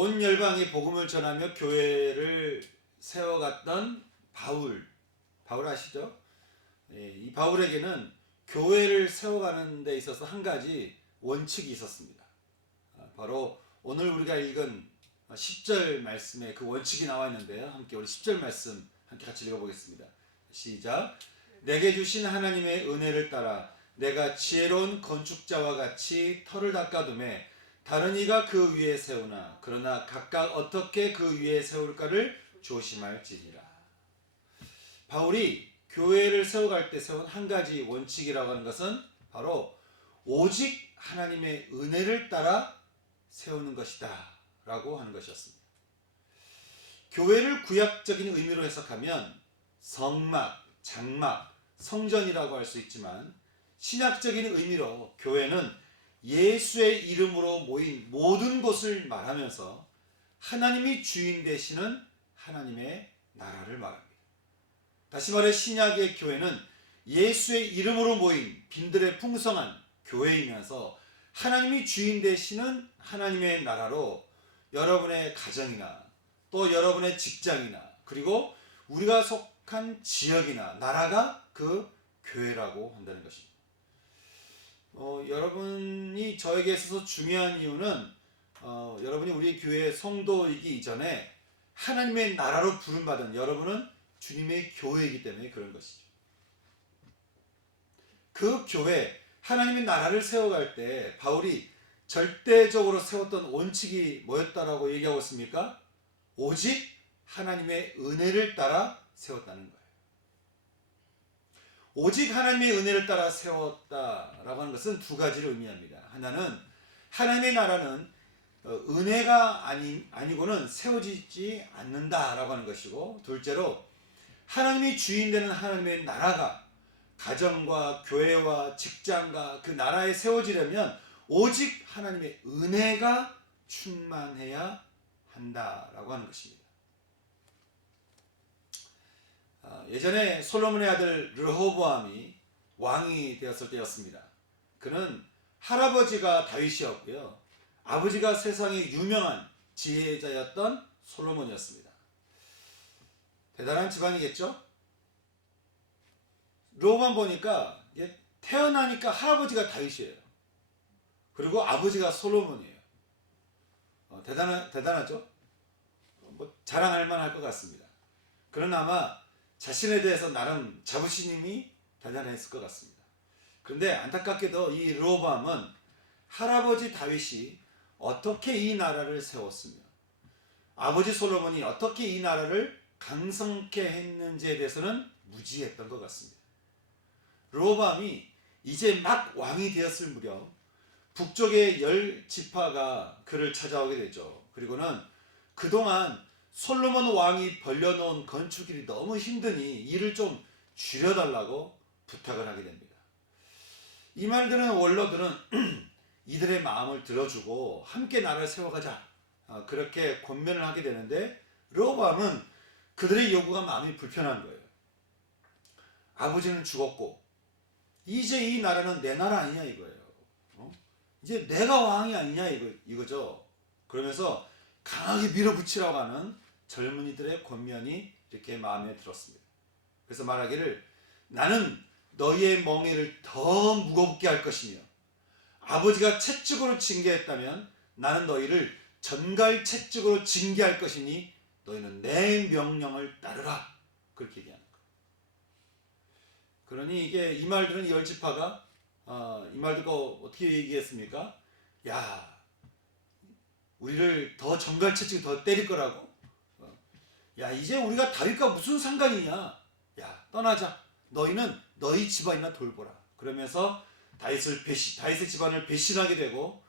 온 열방에 복음을 전하며 교회를 세워갔던 바울 아시죠? 이 바울에게는 교회를 세워가는 데 있어서 한 가지 원칙이 있었습니다. 바로 오늘 우리가 읽은 10절 말씀에 그 원칙이 나와 있는데요. 함께 우리 10절 말씀 함께 같이 읽어보겠습니다. 시작. 내게 주신 하나님의 은혜를 따라 내가 지혜로운 건축자와 같이 터를 닦아두매 다른 이가 그 위에 세우나 그러나 각각 어떻게 그 위에 세울까를 조심할지니라. 바울이 교회를 세워갈 때 세운 한 가지 원칙이라고 하는 것은 바로 오직 하나님의 은혜를 따라 세우는 것이다 라고 하는 것이었습니다. 교회를 구약적인 의미로 해석하면 성막, 장막, 성전이라고 할 수 있지만 신약적인 의미로 교회는 예수의 이름으로 모인 모든 곳을 말하면서 하나님이 주인 되시는 하나님의 나라를 말합니다. 다시 말해 신약의 교회는 예수의 이름으로 모인 빈들의 풍성한 교회이면서 하나님이 주인 되시는 하나님의 나라로 여러분의 가정이나 또 여러분의 직장이나 그리고 우리가 속한 지역이나 나라가 그 교회라고 한다는 것입니다. 여러분이 저에게 있어서 중요한 이유는 여러분이 우리 교회의 성도이기 이전에 하나님의 나라로 부름받은 여러분은 주님의 교회이기 때문에 그런 것이죠. 그 교회, 하나님의 나라를 세워갈 때 바울이 절대적으로 세웠던 원칙이 뭐였다라고 얘기하고 있습니까? 오직 하나님의 은혜를 따라 세웠다는 거예요. 오직 하나님의 은혜를 따라 세웠다라고 하는 것은 두 가지를 의미합니다. 하나는 하나님의 나라는 은혜가 아니고는 세워지지 않는다라고 하는 것이고, 둘째로 하나님이 주인 되는 하나님의 나라가 가정과 교회와 직장과 그 나라에 세워지려면 오직 하나님의 은혜가 충만해야 한다라고 하는 것입니다. 예전에 솔로몬의 아들 르호보암이 왕이 되었을 때였습니다. 그는 할아버지가 다윗이었고요. 아버지가 세상의 유명한 지혜자였던 솔로몬이었습니다. 대단한 집안이겠죠? 르호보암 보니까 태어나니까 할아버지가 다윗이에요. 그리고 아버지가 솔로몬이에요. 대단하죠? 자랑할 만할 것 같습니다. 그러나 아마 자신에 대해서 나름 자부심이 대단했을 것 같습니다. 그런데 안타깝게도 이 르호보암은 할아버지 다윗이 어떻게 이 나라를 세웠으며 아버지 솔로몬이 어떻게 이 나라를 강성케 했는지에 대해서는 무지했던 것 같습니다. 르호보암이 이제 막 왕이 되었을 무렵 북쪽의 10지파가 그를 찾아오게 되죠. 그리고는 그동안 솔로몬 왕이 벌려놓은 건축일이 너무 힘드니 이를 좀 줄여달라고 부탁을 하게 됩니다. 이 말 들은 원로들은 이들의 마음을 들어주고 함께 나라를 세워가자 그렇게 권면을 하게 되는데 르호보암은 그들의 요구가 마음이 불편한 거예요. 아버지는 죽었고 이제 이 나라는 내 나라 아니냐 이거예요. 이제 내가 왕이 아니냐 이거죠. 그러면서 강하게 밀어붙이라고 하는 젊은이들의 권면이 이렇게 마음에 들었습니다. 그래서 말하기를 나는 너희의 멍에를 더 무겁게 할 것이며 아버지가 채찍으로 징계했다면 나는 너희를 전갈 채찍으로 징계할 것이니 너희는 내 명령을 따르라. 그렇게 얘기하는 거예요. 그러니 이게 이 말 들은 10지파가 이 말 듣고 어떻게 얘기했습니까? 야, 우리를 더 전갈채찍 더 때릴 거라고? 야, 이제 우리가 다윗과 무슨 상관이냐? 야, 떠나자. 너희는 너희 집안이나 돌보라. 그러면서 다윗의 집안을 배신하게 되고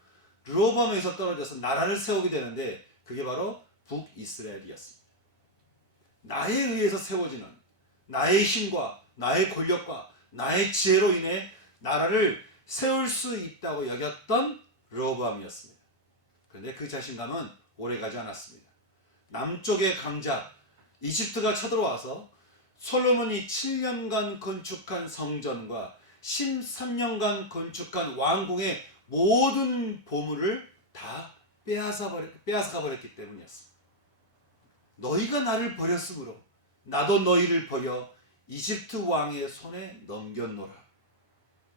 르호보암에서 떨어져서 나라를 세우게 되는데 그게 바로 북이스라엘이었습니다. 나에 의해서 세워지는 나의 힘과 나의 권력과 나의 지혜로 인해 나라를 세울 수 있다고 여겼던 르호보암이었습니다. 그런데 그 자신감은 오래가지 않았습니다. 남쪽의 강자 이집트가 쳐들어와서 솔로몬이 7년간 건축한 성전과 13년간 건축한 왕궁의 모든 보물을 다 빼앗아 가버렸기 때문이었습니다. 너희가 나를 버렸으므로 나도 너희를 버려 이집트 왕의 손에 넘겼노라.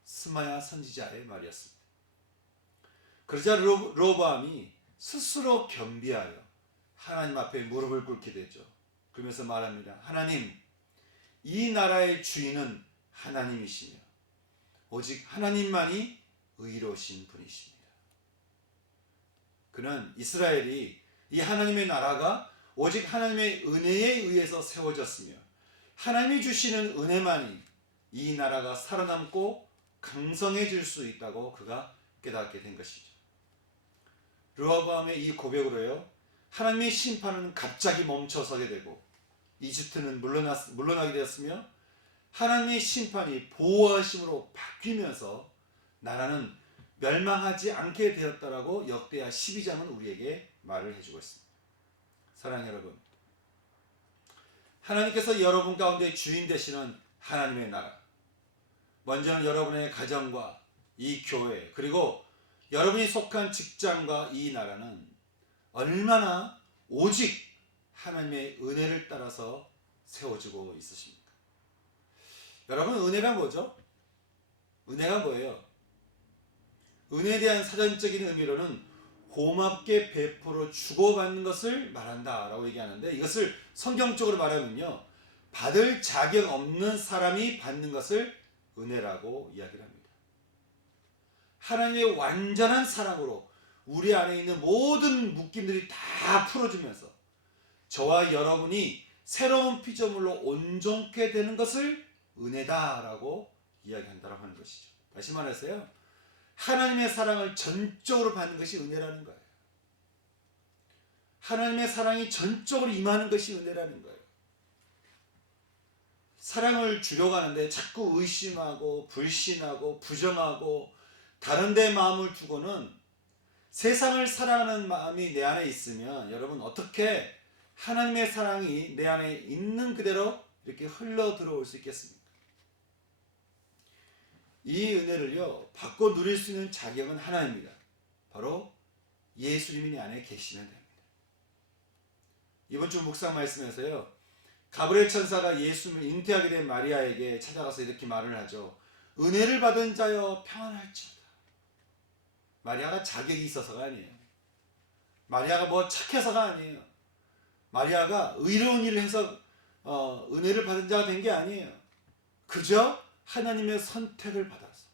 스마야 선지자의 말이었습니다. 그러자 르호보암이 스스로 겸비하여 하나님 앞에 무릎을 꿇게 되죠. 그러면서 말합니다. 하나님, 이 나라의 주인은 하나님이시며 오직 하나님만이 의로우신 분이십니다. 그는 이스라엘이 이 하나님의 나라가 오직 하나님의 은혜에 의해서 세워졌으며 하나님이 주시는 은혜만이 이 나라가 살아남고 강성해질 수 있다고 그가 깨닫게 된 것이죠. 르호보암의 이 고백으로요, 하나님의 심판은 갑자기 멈춰서게 되고 이집트는 물러나게 되었으며 하나님의 심판이 보호하심으로 바뀌면서 나라는 멸망하지 않게 되었다라고 역대하 12장은 우리에게 말을 해주고 있습니다. 사랑하는 여러분, 하나님께서 여러분 가운데 주인 되시는 하나님의 나라, 먼저는 여러분의 가정과 이 교회, 그리고 여러분이 속한 직장과 이 나라는 얼마나 오직 하나님의 은혜를 따라서 세워지고 있으십니까? 여러분, 은혜가 뭐죠? 은혜가 뭐예요? 은혜에 대한 사전적인 의미로는 고맙게 베풀어 주고받는 것을 말한다 라고 얘기하는데, 이것을 성경적으로 말하면요, 받을 자격 없는 사람이 받는 것을 은혜라고 이야기를 합니다. 하나님의 완전한 사랑으로 우리 안에 있는 모든 묶임들이 다 풀어주면서 저와 여러분이 새로운 피조물로 온전케 되는 것을 은혜다라고 이야기한다고 하는 것이죠. 다시 말해서요, 하나님의 사랑을 전적으로 받는 것이 은혜라는 거예요. 하나님의 사랑이 전적으로 임하는 것이 은혜라는 거예요. 사랑을 주려고 하는데 자꾸 의심하고 불신하고 부정하고 다른 데 마음을 두고는 세상을 사랑하는 마음이 내 안에 있으면 여러분, 어떻게 하나님의 사랑이 내 안에 있는 그대로 이렇게 흘러 들어올 수 있겠습니까? 이 은혜를요, 받고 누릴 수 있는 자격은 하나입니다. 바로 예수님이 내 안에 계시면 됩니다. 이번 주 묵상 말씀에서요, 가브리엘 천사가 예수님을 잉태하게 된 마리아에게 찾아가서 이렇게 말을 하죠. 은혜를 받은 자여 평안할지어다. 마리아가 자격이 있어서가 아니에요. 마리아가 뭐 착해서가 아니에요. 마리아가 의로운 일을 해서 은혜를 받은 자가 된 게 아니에요. 그저 하나님의 선택을 받아서,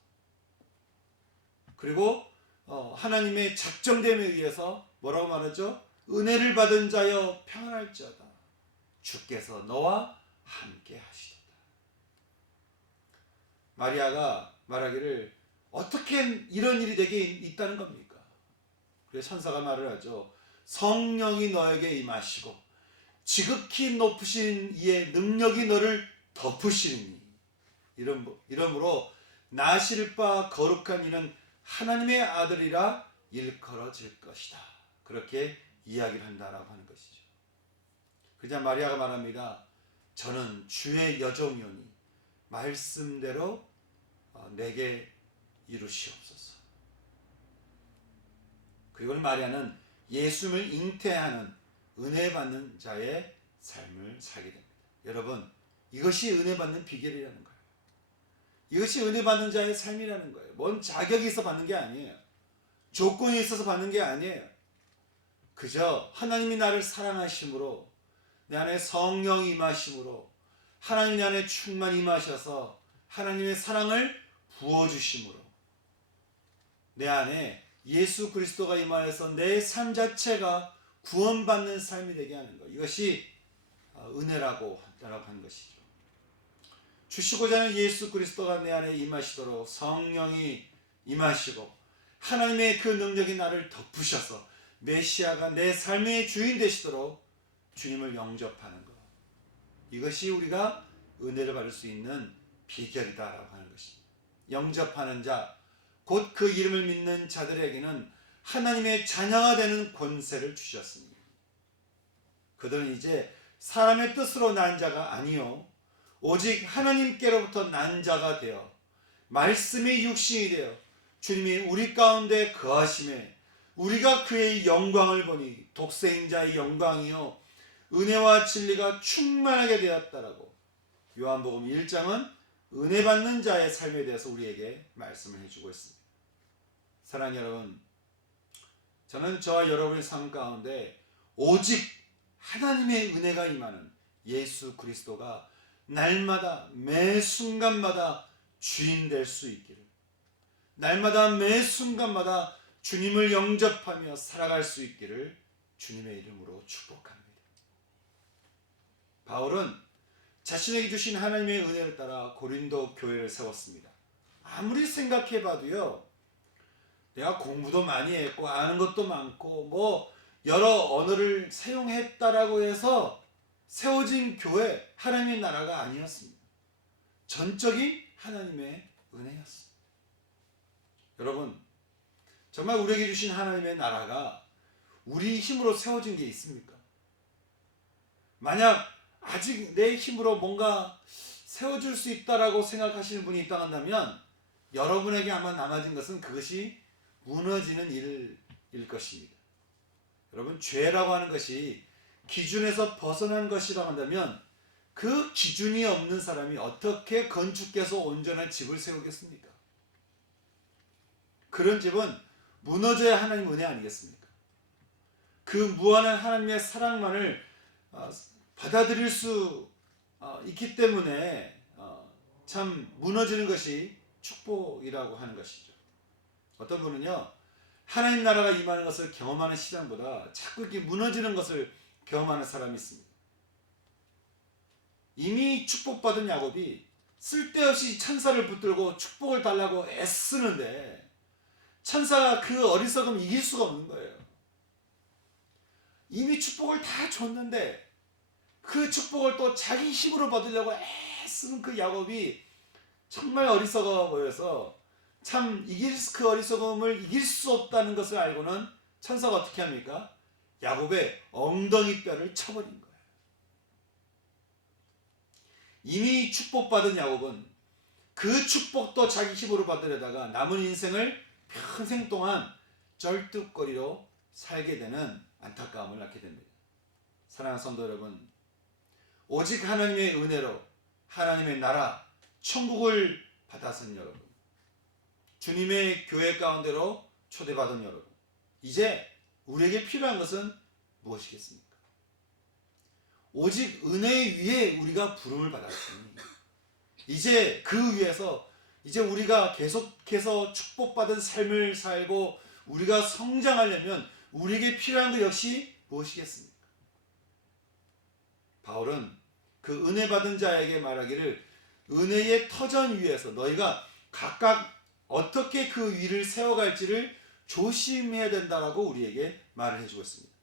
그리고 하나님의 작정됨에 의해서 뭐라고 말하죠? 은혜를 받은 자여 평안할지어다. 주께서 너와 함께 하시도다. 마리아가 말하기를 어떻게 이런 일이 내게 있다는 겁니까? 그래서 천사가 말을 하죠. 성령이 너에게 임하시고 지극히 높으신 이의 능력이 너를 덮으시니 이러므로 나실 바 거룩한 이는 하나님의 아들이라 일컬어질 것이다. 그렇게 이야기를 한다라고 하는 것이죠. 그냥 마리아가 말합니다. 저는 주의 여종이오니 말씀대로 내게 이루시옵소서. 그리고 마리아는 예수님을 잉태하는 은혜 받는 자의 삶을 살게 됩니다. 여러분, 이것이 은혜 받는 비결이라는 거예요. 이것이 은혜 받는 자의 삶이라는 거예요. 뭔 자격이 있어 받는 게 아니에요. 조건이 있어서 받는 게 아니에요. 그저 하나님이 나를 사랑하심으로, 내 안에 성령이 임하심으로, 하나님이 내 안에 충만히 임하셔서 하나님의 사랑을 부어주심으로 내 안에 예수 그리스도가 임하여서 내 삶 자체가 구원받는 삶이 되게 하는 것, 이것이 은혜라고 하는 것이죠. 주시고자 하는 예수 그리스도가 내 안에 임하시도록 성령이 임하시고 하나님의 그 능력이 나를 덮으셔서 메시아가 내 삶의 주인 되시도록 주님을 영접하는 것, 이것이 우리가 은혜를 받을 수 있는 비결이다라고 하는 것입니다. 영접하는 자, 곧 그 이름을 믿는 자들에게는 하나님의 자녀가 되는 권세를 주셨습니다. 그들은 이제 사람의 뜻으로 난 자가 아니요 오직 하나님께로부터 난 자가 되어 말씀이 육신이 되어 주님이 우리 가운데 거하심에 우리가 그의 영광을 보니 독생자의 영광이요 은혜와 진리가 충만하게 되었다라고 요한복음 1장은 은혜 받는 자의 삶에 대해서 우리에게 말씀을 해주고 있습니다. 사랑하는 여러분, 저는 저와 여러분의 삶 가운데 오직 하나님의 은혜가 임하는 예수 그리스도가 날마다 매 순간마다 주인 될 수 있기를, 날마다 매 순간마다 주님을 영접하며 살아갈 수 있기를 주님의 이름으로 축복합니다. 바울은 자신에게 주신 하나님의 은혜를 따라 고린도 교회를 세웠습니다. 아무리 생각해봐도요, 내가 공부도 많이 했고 아는 것도 많고 뭐 여러 언어를 사용했다라고 해서 세워진 교회, 하나님의 나라가 아니었습니다. 전적인 하나님의 은혜였습니다. 여러분, 정말 우리에게 주신 하나님의 나라가 우리 힘으로 세워진 게 있습니까? 만약 아직 내 힘으로 뭔가 세워줄 수 있다라고 생각하시는 분이 있다 한다면 여러분에게 아마 남아진 것은 그것이 무너지는 일일 것입니다. 여러분, 죄라고 하는 것이 기준에서 벗어난 것이라고 한다면 그 기준이 없는 사람이 어떻게 건축해서 온전한 집을 세우겠습니까? 그런 집은 무너져야 하나님 은혜 아니겠습니까? 그 무한한 하나님의 사랑만을 받아들일 수 있기 때문에 참 무너지는 것이 축복이라고 하는 것이죠. 어떤 분은요, 하나님 나라가 임하는 것을 경험하는 시간보다 자꾸 이렇게 무너지는 것을 경험하는 사람이 있습니다. 이미 축복받은 야곱이 쓸데없이 천사를 붙들고 축복을 달라고 애쓰는데 천사가 그 어리석음을 이길 수가 없는 거예요. 이미 축복을 다 줬는데 그 축복을 또 자기 힘으로 받으려고 애쓰는 그 야곱이 정말 어리석어 보여서 참 그 어리석음을 이길 수 없다는 것을 알고는 천사가 어떻게 합니까? 야곱의 엉덩이 뼈를 쳐버린 거예요. 이미 축복받은 야곱은 그 축복도 자기 힘으로 받으려다가 남은 인생을 평생 동안 절뚝거리로 살게 되는 안타까움을 낳게 됩니다. 사랑하는 성도 여러분, 오직 하나님의 은혜로 하나님의 나라, 천국을 받아선 여러분, 주님의 교회 가운데로 초대받은 여러분, 이제 우리에게 필요한 것은 무엇이겠습니까? 오직 은혜 위에 우리가 부름을 받았으니 이제 그 위에서 이제 우리가 계속해서 축복받은 삶을 살고 우리가 성장하려면 우리에게 필요한 것 역시 무엇이겠습니까? 바울은 그 은혜 받은 자에게 말하기를 은혜의 터전 위에서 너희가 각각 어떻게 그 위를 세워갈지를 조심해야 된다라고 우리에게 말을 해주고 있습니다.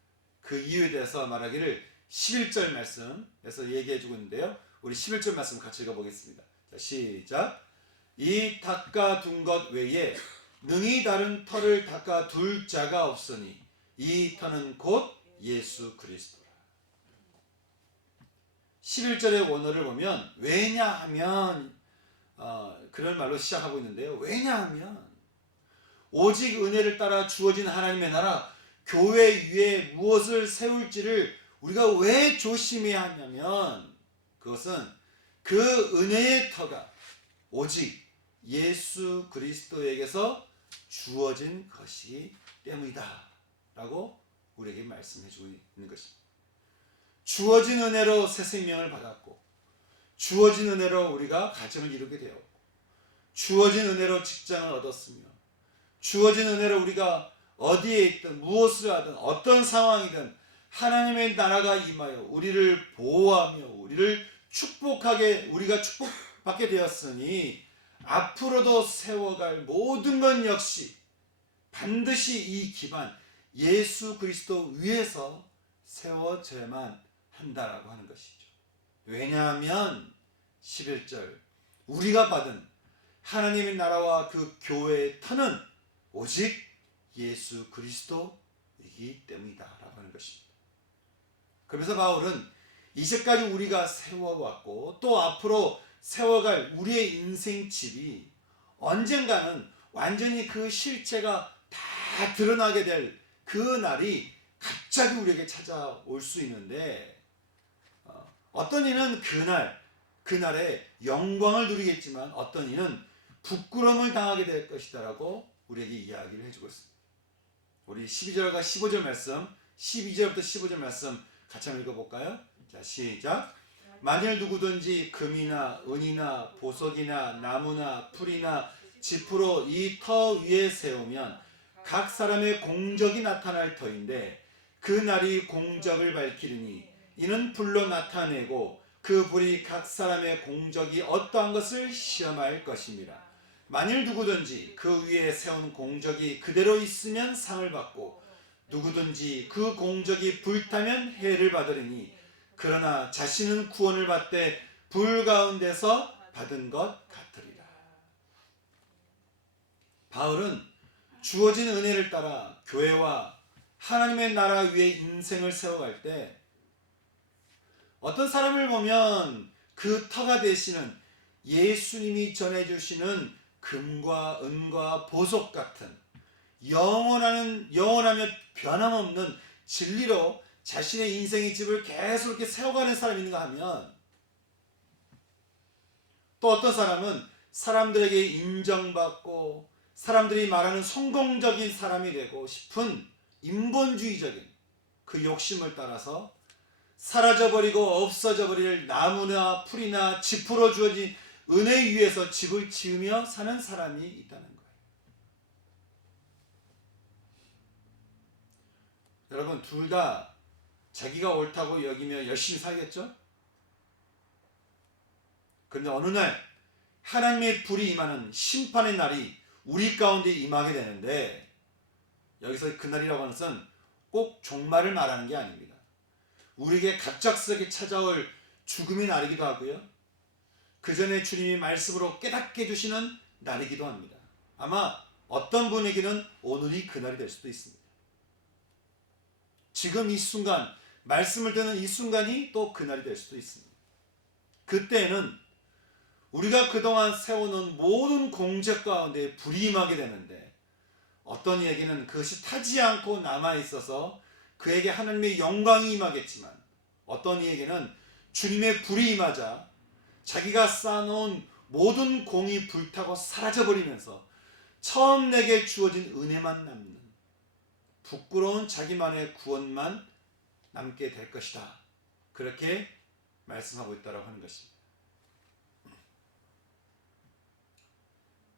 그 이유에 대해서 말하기를 11절 말씀에서 얘기해주고 있는데요. 우리 11절 말씀 같이 읽어보겠습니다. 자, 시작. 이 닦아둔 것 외에 능히 다른 터를 닦아둘 자가 없으니 이 터는 곧 예수 그리스도라. 11절의 원어를 보면 왜냐하면 그런 말로 시작하고 있는데요. 왜냐하면 오직 은혜를 따라 주어진 하나님의 나라 교회 위에 무엇을 세울지를 우리가 왜 조심해야 하냐면 그것은 그 은혜의 터가 오직 예수 그리스도에게서 주어진 것이기 때문이다 라고 우리에게 말씀해 주고 있는 것입니다. 주어진 은혜로 새 생명을 받았고 주어진 은혜로 우리가 가정을 이루게 되었고 주어진 은혜로 직장을 얻었으며 주어진 은혜로 우리가 어디에 있든 무엇을 하든 어떤 상황이든 하나님의 나라가 임하여 우리를 보호하며 우리를 축복하게 우리가 축복받게 되었으니 앞으로도 세워갈 모든 것 역시 반드시 이 기반 예수 그리스도 위에서 세워져야만 한다라고 하는 것이죠. 왜냐하면 11절 우리가 받은 하나님의 나라와 그 교회의 터는 오직 예수 그리스도이기 때문이다 라고 하는 것입니다. 그래서 바울은 이제까지 우리가 세워왔고 또 앞으로 세워갈 우리의 인생 집이 언젠가는 완전히 그 실체가 다 드러나게 될 그 날이 갑자기 우리에게 찾아올 수 있는데 어떤 이는 그날에 영광을 누리겠지만 어떤 이는 부끄러움을 당하게 될 것이다라고 우리에게 이야기를 해주고 있습니다. 우리 12절과 15절 말씀, 12절부터 15절 말씀 같이 한번 읽어볼까요? 자, 시작. 만일 누구든지 금이나 은이나 보석이나 나무나 풀이나 지푸로 이 터 위에 세우면 각 사람의 공적이 나타날 터인데 그 날이 공적을 밝히리니 이는 불로 나타내고 그 불이 각 사람의 공적이 어떠한 것을 시험할 것입니다. 만일 누구든지 그 위에 세운 공적이 그대로 있으면 상을 받고 누구든지 그 공적이 불타면 해를 받으리니 그러나 자신은 구원을 받되 불 가운데서 받은 것 같으리라. 바울은 주어진 은혜를 따라 교회와 하나님의 나라 위에 인생을 세워갈 때 어떤 사람을 보면 그 터가 되시는 예수님이 전해주시는 금과 은과 보석 같은 영원하며 변함없는 진리로 자신의 인생의 집을 계속 이렇게 세워가는 사람이 있는가 하면 또 어떤 사람은 사람들에게 인정받고 사람들이 말하는 성공적인 사람이 되고 싶은 인본주의적인 그 욕심을 따라서 사라져버리고 없어져버릴 나무나 풀이나 지푸로 주어진 은혜 위에서 집을 지으며 사는 사람이 있다는 거예요. 여러분, 둘 다 자기가 옳다고 여기며 열심히 살겠죠? 그런데 어느 날 하나님의 불이 임하는 심판의 날이 우리 가운데 임하게 되는데, 여기서 그날이라고 하는 것은 꼭 종말을 말하는 게 아닙니다. 우리에게 갑작스럽게 찾아올 죽음의 날이기도 하고요, 그 전에 주님이 말씀으로 깨닫게 해주시는 날이기도 합니다. 아마 어떤 분에게는 오늘이 그날이 될 수도 있습니다. 지금 이 순간, 말씀을 듣는 이 순간이 또 그날이 될 수도 있습니다. 그때는 우리가 그동안 세워놓은 모든 공적 가운데 불이 임하게 되는데, 어떤 이에게는 그것이 타지 않고 남아있어서 그에게 하나님의 영광이 임하겠지만, 어떤 이에게는 주님의 불이 임하자 자기가 쌓아놓은 모든 공이 불타고 사라져버리면서 처음 내게 주어진 은혜만 남는 부끄러운 자기만의 구원만 남게 될 것이다, 그렇게 말씀하고 있다고 하는 것입니다.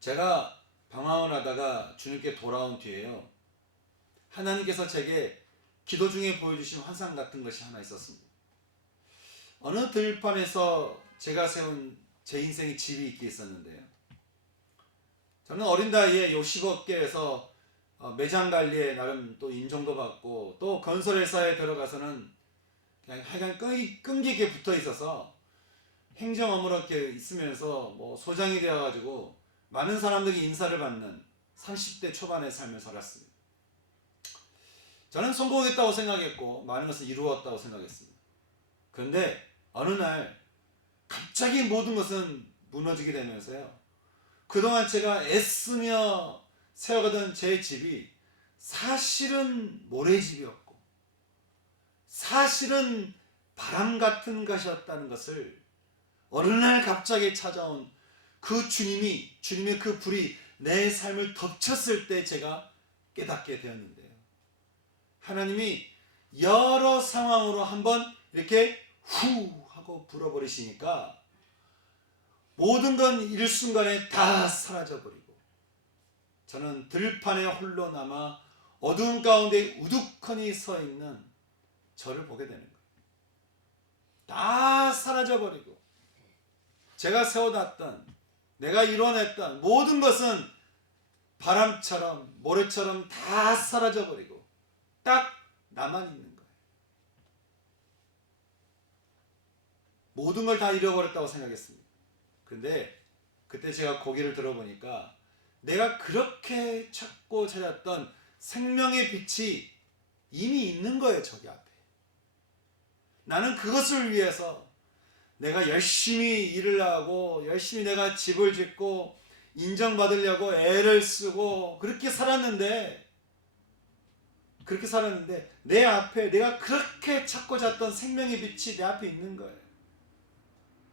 제가 방황을 하다가 주님께 돌아온 뒤에요, 하나님께서 제게 기도 중에 보여주신 환상 같은 것이 하나 있었습니다. 어느 들판에서 제가 세운 제 인생의 집이 있게 있었는데요, 저는 어린 나이에 요 10억개에서 매장 관리에 나름 또 인정도 받고, 또 건설회사에 들어가서는 그냥 하여간 끈기있게 붙어 있어서 행정 업무로 이렇게 있으면서 뭐 소장이 되어가지고 많은 사람들이 인사를 받는 30대 초반의 삶을 살았습니다. 저는 성공했다고 생각했고 많은 것을 이루었다고 생각했습니다. 그런데 어느 날 갑자기 모든 것은 무너지게 되면서요, 그동안 제가 애쓰며 세워가던 제 집이 사실은 모래집이었고 사실은 바람 같은 것이었다는 것을 어느 날 갑자기 찾아온 그 주님의 그 불이 내 삶을 덮쳤을 때 제가 깨닫게 되었는데요, 하나님이 여러 상황으로 한번 이렇게 후 하고 불어버리시니까 모든 건 일순간에 다 사라져버리고 저는 들판에 홀로 남아 어두운 가운데 우두커니 서 있는 저를 보게 되는 거예요. 다 사라져버리고 제가 세워놨던, 내가 이뤄냈던 모든 것은 바람처럼 모래처럼 다 사라져버리고 딱 나만 있는 거예요. 모든 걸 다 잃어버렸다고 생각했습니다. 근데 그때 제가 고개를 들어보니까 내가 그렇게 찾고 찾았던 생명의 빛이 이미 있는 거예요, 저기 앞에. 나는 그것을 위해서 내가 열심히 일을 하고 열심히 내가 집을 짓고 인정받으려고 애를 쓰고 그렇게 살았는데, 그렇게 살았는데 내 앞에 내가 그렇게 찾고 잤던 생명의 빛이 내 앞에 있는 거예요.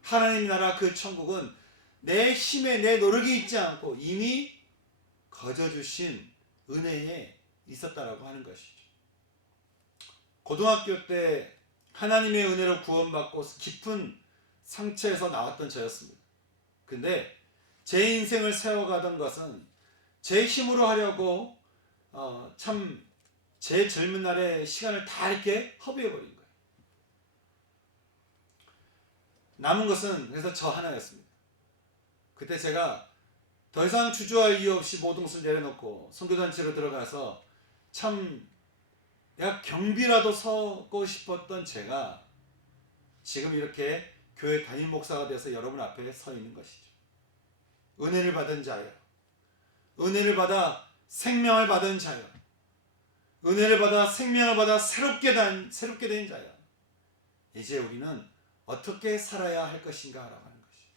하나님 나라 그 천국은 내 힘에 내 노력이 있지 않고 이미 거저 주신 은혜에 있었다라고 하는 것이죠. 고등학교 때 하나님의 은혜로 구원받고 깊은 상처에서 나왔던 저였습니다. 근데 제 인생을 세워가던 것은 제 힘으로 하려고 참 제 젊은 날의 시간을 다 이렇게 허비해버린 거예요. 남은 것은 그래서 저 하나였습니다. 그때 제가 더 이상 주저할 이유 없이 모든 것을 내려놓고 선교단체로 들어가서 참 내가 경비라도 서고 싶었던 제가 지금 이렇게 교회 담임 목사가 돼서 여러분 앞에 서 있는 것이죠. 은혜를 받은 자여, 은혜를 받아 생명을 받은 자여, 은혜를 받아 생명을 받아 새롭게 된 자여, 이제 우리는 어떻게 살아야 할 것인가 라고 하는 것이죠.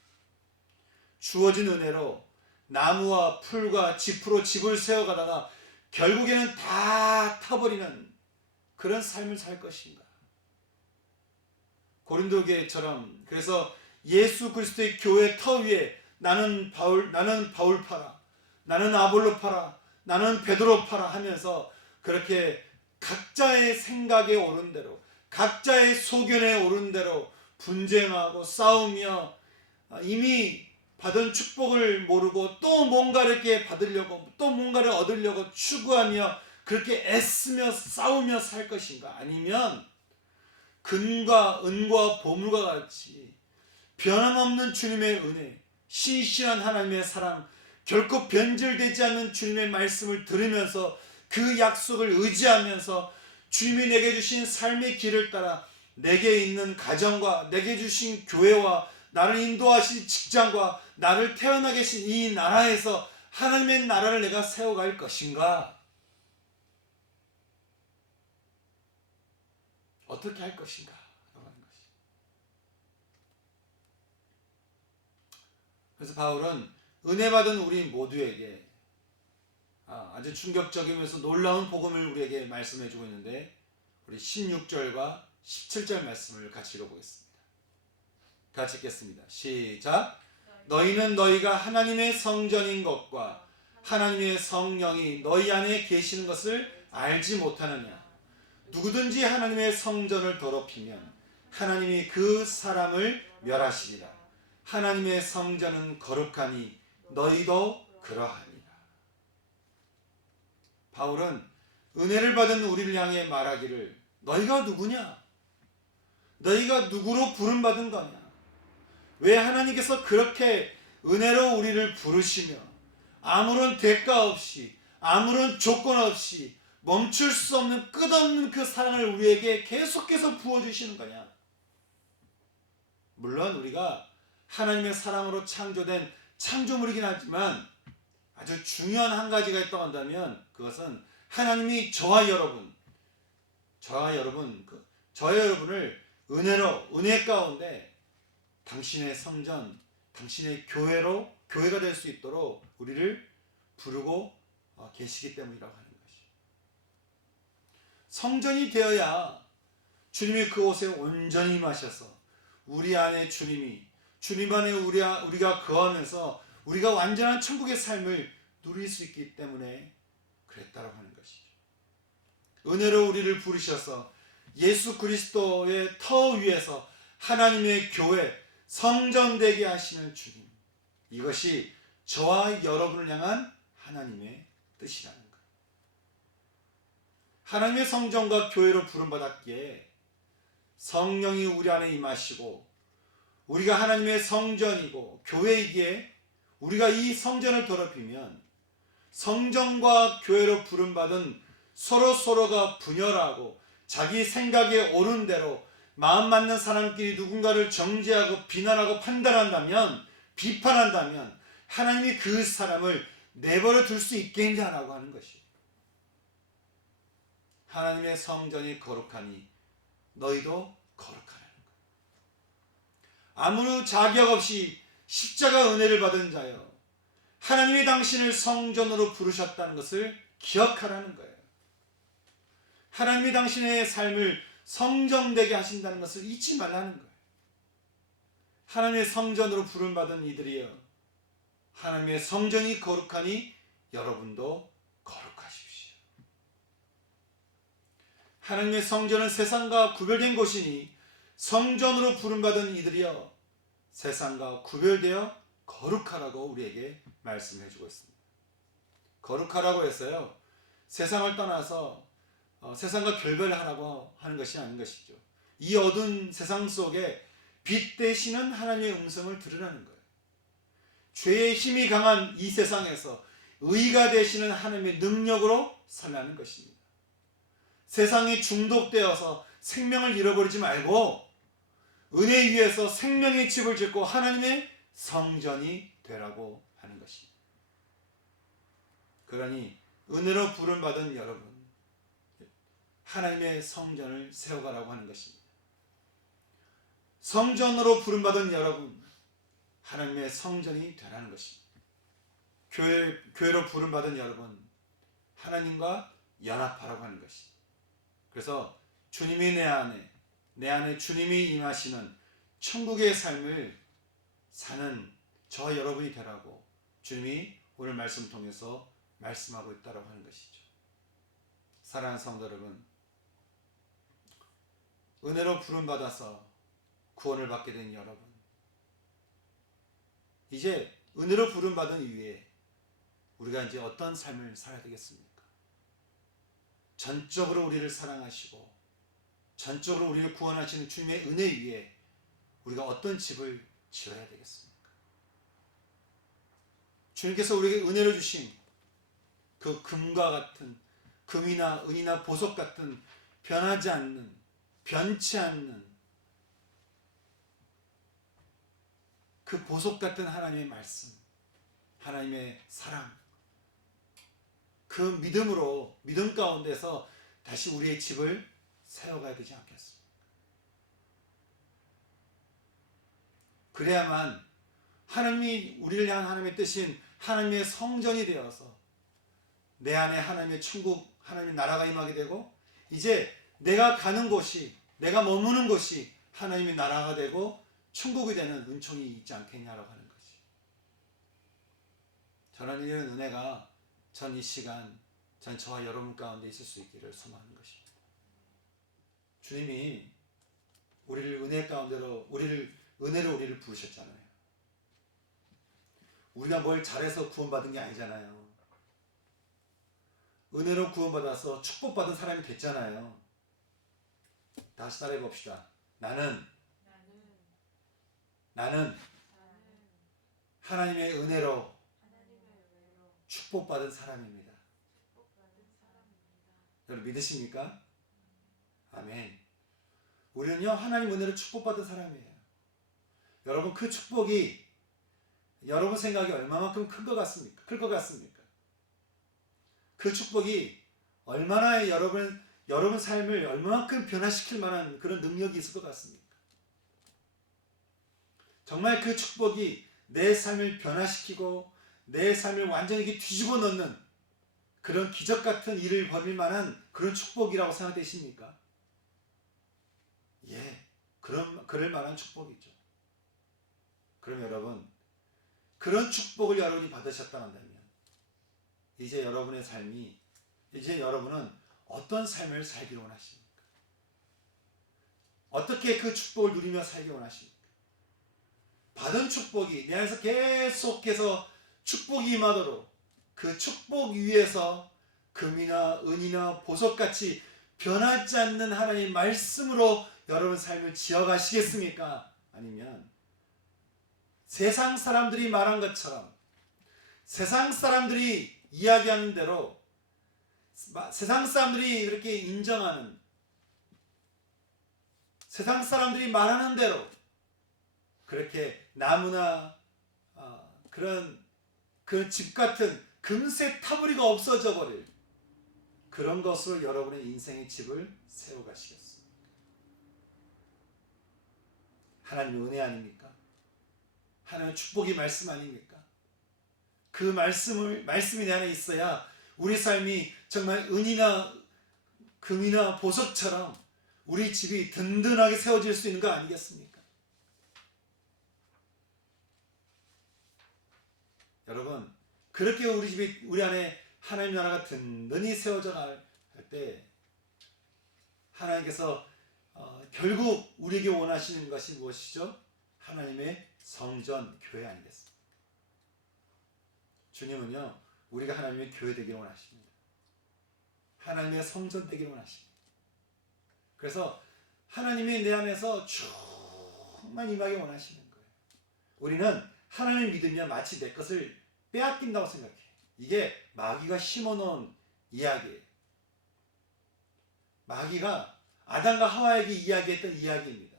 주어진 은혜로 나무와 풀과 짚으로 집을 세워가다가 결국에는 다 타버리는 그런 삶을 살 것인가. 고린도 교회처럼 그래서 예수 그리스도의 교회 터 위에 나는 바울 파라, 나는 아볼로 파라, 나는 베드로 파라 하면서 그렇게 각자의 생각에 오른 대로 각자의 소견에 오른 대로 분쟁하고 싸우며 이미 받은 축복을 모르고 또 뭔가를 이렇게 받으려고 또 뭔가를 얻으려고 추구하며 그렇게 애쓰며 싸우며 살 것인가? 아니면 금과 은과 보물과 같이 변함없는 주님의 은혜, 신실한 하나님의 사랑, 결코 변질되지 않는 주님의 말씀을 들으면서 그 약속을 의지하면서 주님이 내게 주신 삶의 길을 따라 내게 있는 가정과 내게 주신 교회와 나를 인도하신 직장과 나를 태어나게 하신 이 나라에서 하나님의 나라를 내가 세워갈 것인가? 어떻게 할 것인가? 라고 하는 것이. 그래서 바울은 은혜 받은 우리 모두에게 아주 충격적이면서 놀라운 복음을 우리에게 말씀해 주고 있는데 우리 16절과 17절 말씀을 같이 읽어보겠습니다. 같이 읽겠습니다. 시작. 너희는 너희가 하나님의 성전인 것과 하나님의 성령이 너희 안에 계시는 것을 알지 못하느냐. 누구든지 하나님의 성전을 더럽히면 하나님이 그 사람을 멸하시리라. 하나님의 성전은 거룩하니 너희도 그러하니라. 바울은 은혜를 받은 우리를 향해 말하기를 너희가 누구냐? 너희가 누구로 부름받은 거냐? 왜 하나님께서 그렇게 은혜로 우리를 부르시며 아무런 대가 없이 아무런 조건 없이 멈출 수 없는 끝없는 그 사랑을 우리에게 계속해서 부어주시는 거냐? 물론 우리가 하나님의 사랑으로 창조된 창조물이긴 하지만 아주 중요한 한 가지가 있다고 한다면 그것은 하나님이 저와 여러분을 은혜로 은혜 가운데 당신의 성전, 당신의 교회가 될 수 있도록 우리를 부르고 계시기 때문이라고 하는 것이. 성전이 되어야 주님이 그곳에 온전히 임하셔서 우리 안에 주님 안에 우리가 거하면서 우리가 완전한 천국의 삶을 누릴 수 있기 때문에 그랬다라고 하는 것이죠. 은혜로 우리를 부르셔서 예수 그리스도의 터 위에서 하나님의 교회, 성전 되게 하시는 주님. 이것이 저와 여러분을 향한 하나님의 뜻이라는 거예요. 하나님의 성전과 교회로 부름받았기에 성령이 우리 안에 임하시고 우리가 하나님의 성전이고 교회이기에 우리가 이 성전을 더럽히면 성전과 교회로 부름받은 서로가 분열하고 자기 생각에 옳은 대로 마음 맞는 사람끼리 누군가를 정죄하고 비난하고 비판한다면 하나님이 그 사람을 내버려 둘 수 있겠냐라고 하는 것이. 하나님의 성전이 거룩하니 너희도 거룩하라는 거예요. 아무 자격 없이 십자가 은혜를 받은 자여 하나님이 당신을 성전으로 부르셨다는 것을 기억하라는 거예요. 하나님이 당신의 삶을 성정되게 하신다는 것을 잊지 말라는 거예요. 하나님의 성전으로 부름받은 이들이여, 하나님의 성전이 거룩하니 여러분도 거룩하십시오. 하나님의 성전은 세상과 구별된 곳이니 성전으로 부름받은 이들이여 세상과 구별되어 거룩하라고 우리에게 말씀해 주고 있습니다. 거룩하라고 했어요. 세상을 떠나서 세상과 결별하라고 하는 것이 아닌 것이죠. 이 어두운 세상 속에 빛 되시는 하나님의 음성을 들으라는 거예요. 죄의 힘이 강한 이 세상에서 의가 되시는 하나님의 능력으로 살라는 것입니다. 세상에 중독되어서 생명을 잃어버리지 말고 은혜 위에서 생명의 집을 짓고 하나님의 성전이 되라고 하는 것입니다. 그러니 은혜로 부름받은 여러분, 하나님의 성전을 세워가라고 하는 것입니다. 성전으로 부름받은 여러분, 하나님의 성전이 되라는 것입니다. 교회로 부름받은 여러분, 하나님과 연합하라고 하는 것입니다. 그래서 주님이 내 안에 주님이 임하시는 천국의 삶을 사는 저 여러분이 되라고 주님이 오늘 말씀 통해서 말씀하고 있다고 하는 것이죠. 사랑하는 성도 여러분, 은혜로 부름받아서 구원을 받게 된 여러분, 이제 은혜로 부름받은 이후에 우리가 이제 어떤 삶을 살아야 되겠습니까? 전적으로 우리를 사랑하시고 전적으로 우리를 구원하시는 주님의 은혜 위에 우리가 어떤 집을 지어야 되겠습니까? 주님께서 우리에게 은혜로 주신 그 금과 같은, 금이나 은이나 보석 같은 변하지 않는, 변치 않는 그 보석 같은 하나님의 말씀, 하나님의 사랑, 그 믿음으로, 믿음 가운데서 다시 우리의 집을 세워가야 되지 않겠습니까? 그래야만 하나님이 우리를 향한 하나님의 뜻인 하나님의 성전이 되어서 내 안에 하나님의 천국, 하나님의 나라가 임하게 되고, 이제 내가 가는 곳이, 내가 머무는 곳이 하나님의 나라가 되고 천국이 되는 은총이 있지 않겠냐라고 하는 것이. 저는 이런 은혜가 전 이 시간, 전 저와 여러분 가운데 있을 수 있기를 소망하는 것입니다. 주님이 우리를 은혜 가운데로, 은혜로 우리를 부르셨잖아요. 우리가 뭘 잘해서 구원받은 게 아니잖아요. 은혜로 구원받아서 축복받은 사람이 됐잖아요. 다시 따라해 봅시다. 나는 하나님의 은혜로 축복받은 사람입니다. 여러분 믿으십니까? 아멘. 우리는요, 하나님 은혜로 축복받은 사람이에요. 여러분, 그 축복이 여러분 생각이 얼마만큼 큰 것 같습니까? 클 것 같습니까? 그 축복이 얼마나 여러분 삶을 얼마만큼 변화시킬 만한 그런 능력이 있을 것 같습니까? 정말 그 축복이 내 삶을 변화시키고 내 삶을 완전히 뒤집어 놓는 그런 기적 같은 일을 벌일 만한 그런 축복이라고 생각되십니까? 예, 그럴 만한 축복이죠. 그럼 여러분, 그런 축복을 여러분이 받으셨다면 이제 여러분의 삶이, 이제 여러분은 어떤 삶을 살기를 원하십니까? 어떻게 그 축복을 누리며 살기 원하십니까? 받은 축복이 내 안에서 계속해서 축복이 임하도록 그 축복 위에서 금이나 은이나 보석같이 변하지 않는 하나님의 말씀으로 여러분 삶을 지어가시겠습니까? 아니면 세상 사람들이 말한 것처럼, 세상 사람들이 이야기하는 대로, 세상 사람들이 이렇게 인정하는, 세상 사람들이 말하는 대로 그렇게 나무나 그런 집 같은 금세 타부리가 없어져 버릴 그런 것으로 여러분의 인생의 집을 세워가시겠습니까? 하나님의 은혜 아닙니까? 하나님의 축복의 말씀 아닙니까? 그 말씀이 내 안에 있어야 우리 삶이 정말 은이나 금이나 보석처럼 우리 집이 든든하게 세워질 수 있는 거 아니겠습니까? 여러분, 그렇게 우리 집이, 우리 안에 하나님 나라가 든든히 세워져 갈 때 하나님께서 결국 우리에게 원하시는 것이 무엇이죠? 하나님의 성전, 교회 아니겠습니까? 주님은요, 우리가 하나님의 교회 되기를 원하십니다. 하나님의 성전 되기를 원하십니다. 그래서 하나님이 내 안에서 충만 임하기 원하시는 거예요. 우리는 하나님을 믿으면 마치 내 것을 빼앗긴다고 생각해요. 이게 마귀가 심어놓은 이야기예요. 마귀가 아담과 하와에게 이야기했던 이야기입니다.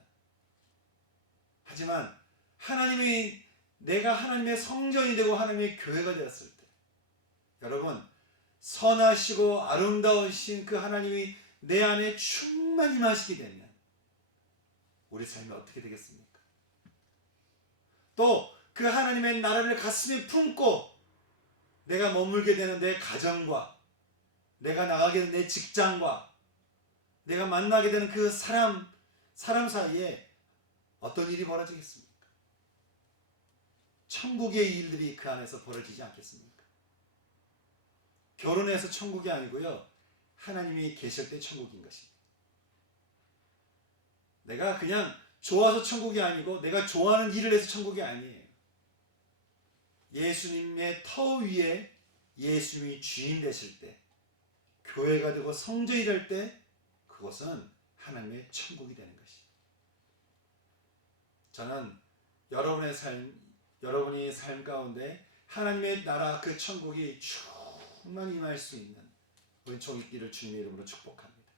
하지만 하나님이, 내가 하나님의 성전이 되고 하나님의 교회가 되었을 때, 여러분, 선하시고 아름다우신 그 하나님이 내 안에 충만히 임하시게 되면 우리 삶이 어떻게 되겠습니까? 또 그 하나님의 나라를 가슴에 품고 내가 머물게 되는 내 가정과, 내가 나가게 되는 내 직장과, 내가 만나게 되는 그 사람 사이에 어떤 일이 벌어지겠습니까? 천국의 일들이 그 안에서 벌어지지 않겠습니까? 결혼해서 천국이 아니고요, 하나님이 계실 때 천국인 것입니다. 내가 그냥 좋아서 천국이 아니고 내가 좋아하는 일을 해서 천국이 아니에요. 예수님의 터 위에 예수님이 주인 되실 때, 교회가 되고 성전이 될 때, 그것은 하나님의 천국이 되는 것입니다. 저는 여러분의 삶 가운데 하나님의 나라, 그 천국이 충만히 임할 수 있는 은총이 있기를 주님의 이름으로 축복합니다.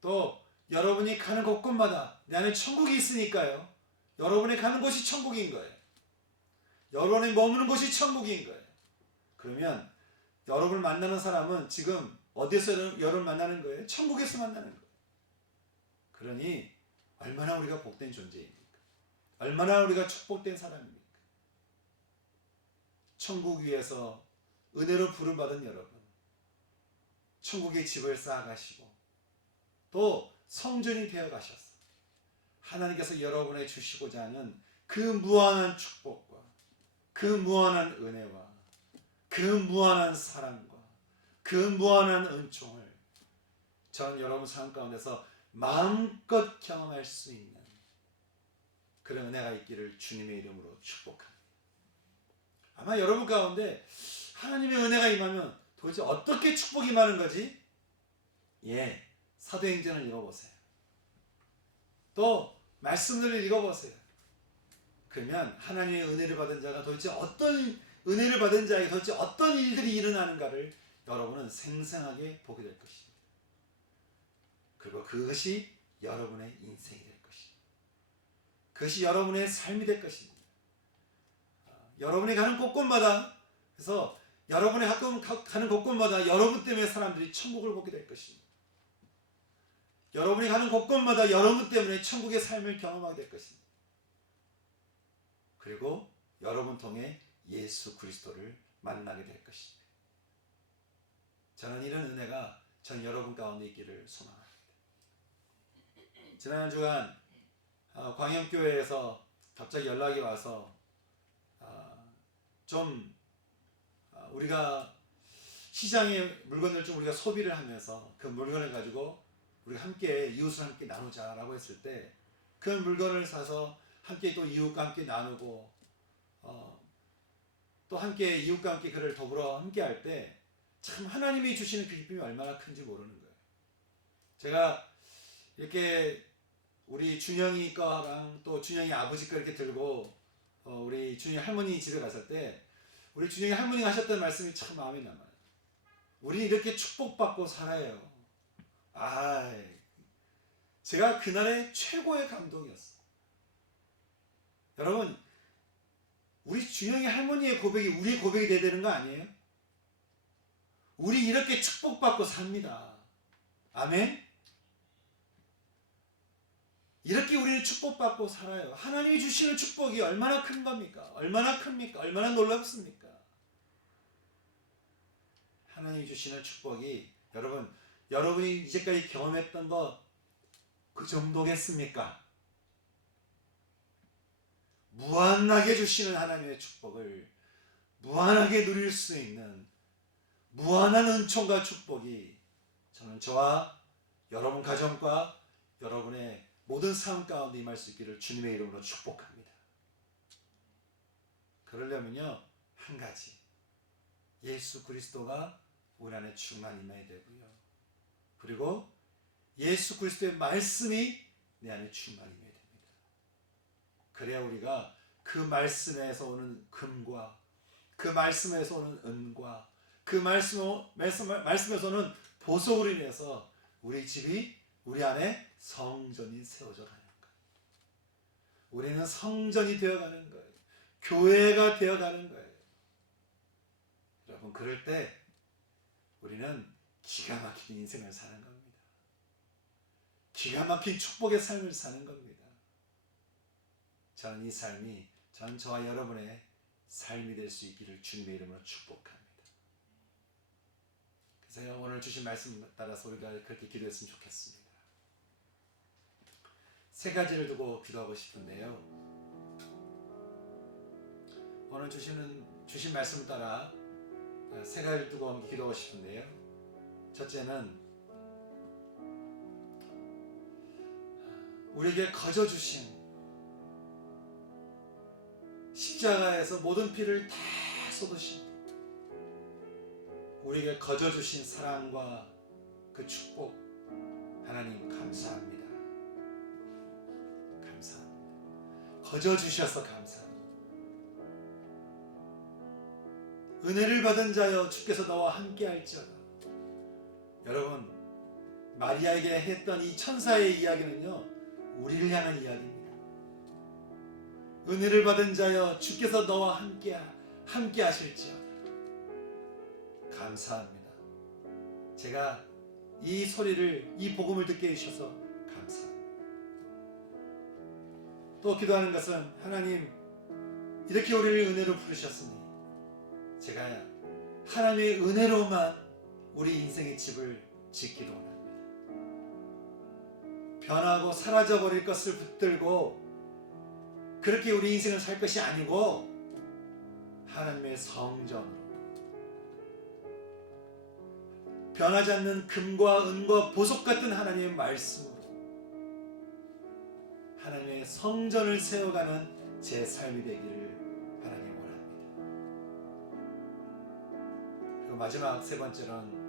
또 여러분이 가는 곳곳마다 내 안에 천국이 있으니까요, 여러분이 가는 곳이 천국인 거예요. 여러분이 머무는 곳이 천국인 거예요. 그러면 여러분을 만나는 사람은 지금 어디서 여러분을 만나는 거예요? 천국에서 만나는 거예요. 그러니 얼마나 우리가 복된 존재입니까? 얼마나 우리가 축복된 사람입니까? 천국 위에서 은혜로 부름받은 여러분, 천국의 집을 쌓아가시고 또 성전이 되어가셔서 하나님께서 여러분에 주시고자 하는 그 무한한 축복과 그 무한한 은혜와 그 무한한 사랑과 그 무한한 은총을 전 여러분 삶 가운데서 마음껏 경험할 수 있는 그런 은혜가 있기를 주님의 이름으로 축복합니다. 아마 여러분 가운데 하나님의 은혜가 임하면 도대체 어떻게 축복이 임하는 거지? 사도행전을 읽어보세요. 또 말씀을 읽어보세요. 그러면 하나님의 은혜를 받은 자가 도대체 어떤 은혜를 받은 자에게 도대체 어떤 일들이 일어나는가를 여러분은 생생하게 보게 될 것입니다. 그리고 그것이 여러분의 인생이 될 것입니다. 그것이 여러분의 삶이 될 것입니다. 여러분이 가는 곳곳마다, 그래서 여러분이 가는 곳곳마다 여러분 때문에 사람들이 천국을 보게 될 것입니다. 여러분이 가는 곳곳마다 여러분 때문에 천국의 삶을 경험하게 될 것입니다. 그리고 여러분 통해 예수 그리스도를 만나게 될 것입니다. 저는 이런 은혜가 전 여러분 가운데 있기를 소망합니다. 지난 주간 광영교회에서 갑자기 연락이 와서 우리가 시장에 물건을 좀 우리가 소비를 하면서 그 물건을 가지고 우리가 함께 이웃을 함께 나누자라고 했을 때, 그 물건을 사서 함께 또 이웃과 함께 나누고 또 함께 이웃과 함께 그를 더불어 함께 할 때 참 하나님이 주시는 그 기쁨이 얼마나 큰지 모르는 거예요. 제가 이렇게 우리 준영이 거랑 또 준영이 아버지 거 이렇게 들고 우리 준영이 할머니 집에 갔을 때 우리 준영이 할머니가 하셨던 말씀이 참 마음에 남아요. 우리 이렇게 축복받고 살아요. 제가 그날의 최고의 감동이었어요. 여러분, 우리 준영이 할머니의 고백이 우리의 고백이 돼야 되는 거 아니에요? 우리 이렇게 축복받고 삽니다. 아멘? 이렇게 우리는 축복받고 살아요. 하나님이 주시는 축복이 얼마나 큰 겁니까? 얼마나 큽니까? 얼마나 놀랍습니까? 하나님이 주시는 축복이, 여러분, 여러분이 이제까지 경험했던 거 그 정도겠습니까? 무한하게 주시는 하나님의 축복을 무한하게 누릴 수 있는 무한한 은총과 축복이 저는 저와 여러분 가정과 여러분의 모든 삶 가운데 임할 수 있기를 주님의 이름으로 축복합니다. 그러려면요, 한 가지, 예수 그리스도가 우리 안에 충만 임해야 되고요, 그리고 예수 그리스도의 말씀이 내 안에 충만 임해야 됩니다. 그래야 우리가 그 말씀에서 오는 금과 그 말씀에서 오는 은과 그 말씀에서 오는 보석으로 인해서 우리 집이 우리 안에 성전이 세워져 가는 거예요. 우리는 성전이 되어가는 거예요. 교회가 되어가는 거예요. 여러분, 그럴 때 우리는 기가 막힌 인생을 사는 겁니다. 기가 막힌 축복의 삶을 사는 겁니다. 저는 이 삶이 저는 저와 여러분의 삶이 될 수 있기를 주님의 이름으로 축복합니다. 그래서 오늘 주신 말씀 따라서 우리가 그렇게 기도했으면 좋겠습니다. 세 가지를 두고 기도하고 싶은데요, 오늘 주신 말씀을 따라 세 가지를 두고 함께 기도하고 싶은데요, 첫째는 우리에게 거저 주신 십자가에서 모든 피를 다 쏟으신 우리에게 거저 주신 사랑과 그 축복, 하나님 감사합니다. 감사합니다. 거저 주셔서 감사합니다. 은혜를 받은 자여 주께서 너와 함께 할지어다. 여러분, 마리아에게 했던 이 천사의 이야기는요, 우리를 향한 이야기입니다. 은혜를 받은 자여 주께서 너와 함께 하실지어다. 감사합니다. 제가 이 소리를, 이 복음을 듣게 해주셔서 감사합니다. 또 기도하는 것은, 하나님 이렇게 우리를 은혜로 부르셨으니 제가 하나님의 은혜로만 우리 인생의 집을 짓기로 원합니다. 변하고 사라져버릴 것을 붙들고 그렇게 우리 인생을 살 것이 아니고 하나님의 성전으로, 변하지 않는 금과 은과 보석 같은 하나님의 말씀으로 하나님의 성전을 세워가는 제 삶이 되기를 하나님 원합니다. 그리고 마지막 세 번째는,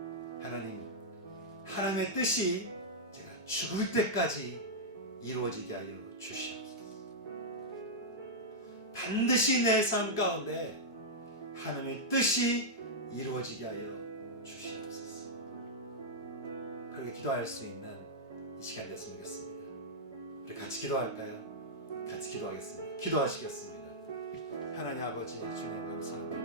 하나님의 뜻이 제가 죽을 때까지 이루어지게 하여 주시옵소서. 반드시 내 삶 가운데 하나님의 뜻이 이루어지게 하여 주시옵소서. 그렇게 기도할 수 있는 이 시간 됐으면 좋겠습니다. 우리 같이 기도할까요? 같이 기도하겠습니다. 기도하시겠습니다. 하나님 아버지, 주님 감사합니다.